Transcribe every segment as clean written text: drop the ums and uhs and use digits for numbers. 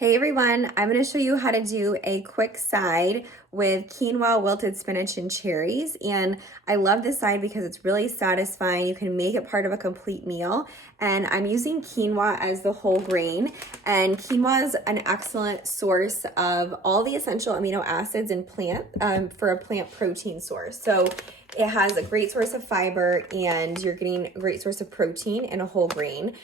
Hey everyone, I'm going to show you how to do a quick side with quinoa, wilted spinach, and cherries. And I love this side because it's really satisfying. You can make it part of a complete meal. And I'm using quinoa as the whole grain. And quinoa is an excellent source of all the essential amino acids in plant for a plant protein source. So it has a great source of fiber and you're getting a great source of protein in a whole grain.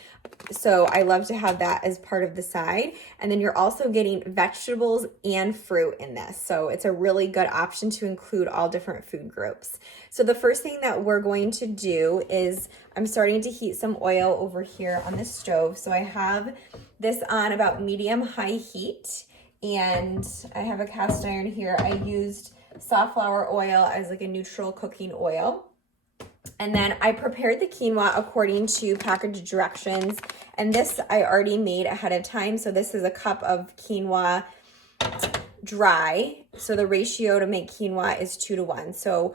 So I love to have that as part of the side. And then you're also getting vegetables and fruit in this. So it's a really good option to include all different food groups. So the first thing that we're going to do is I'm starting to heat some oil over here on the stove. So I have this on about medium-high heat and I have a cast iron here. I used safflower oil as like a neutral cooking oil. And then I prepared the quinoa according to package directions. And this I already made ahead of time. So this is a cup of quinoa dry. So the ratio to make quinoa is 2-to-1. So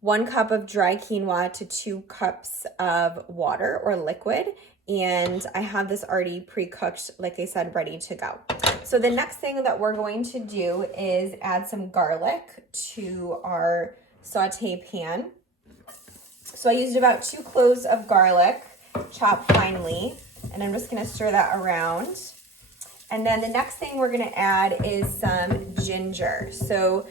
1 cup of dry quinoa to 2 cups of water or liquid. And I have this already pre-cooked, like I said, ready to go. So the next thing that we're going to do is add some garlic to our saute pan. So I used about 2 cloves of garlic, chopped finely, and I'm just gonna stir that around. And then the next thing we're gonna add is some ginger. So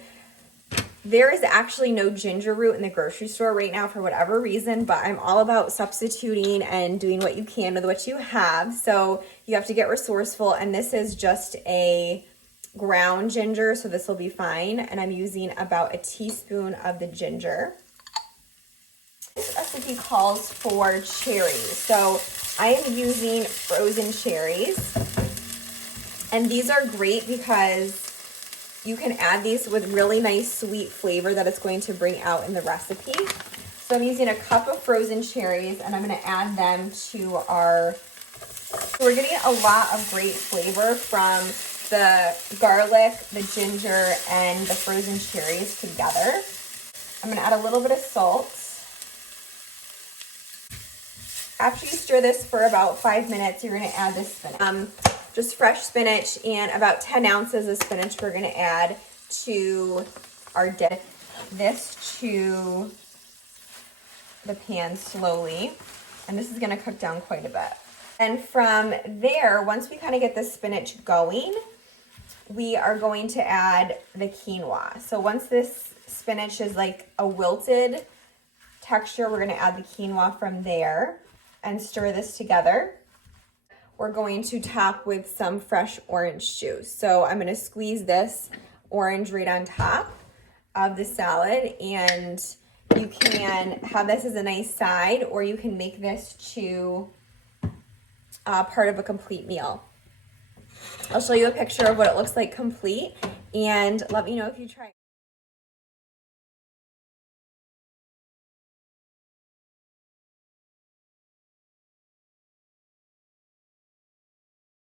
there is actually no ginger root in the grocery store right now for whatever reason, but I'm all about substituting and doing what you can with what you have. So you have to get resourceful, and this is just a ground ginger, so this will be fine. And I'm using about a teaspoon of the ginger. This recipe calls for cherries. So I am using frozen cherries. And these are great because you can add these with really nice sweet flavor that it's going to bring out in the recipe. So I'm using a cup of frozen cherries and I'm gonna add them to so we're getting a lot of great flavor from the garlic, the ginger, and the frozen cherries together. I'm gonna add a little bit of salt. After you stir this for about 5 minutes, you're gonna add this spinach. Just fresh spinach and about 10 ounces of spinach we're gonna add to our dish. This to the pan slowly, and this is gonna cook down quite a bit. And from there, once we kind of get the spinach going, we are going to add the quinoa. So once this spinach is like a wilted texture, we're gonna add the quinoa from there and stir this together. We're going to top with some fresh orange juice. So I'm gonna squeeze this orange right on top of the salad, and you can have this as a nice side, or you can make this to part of a complete meal. I'll show you a picture of what it looks like complete, and let me know if you try it.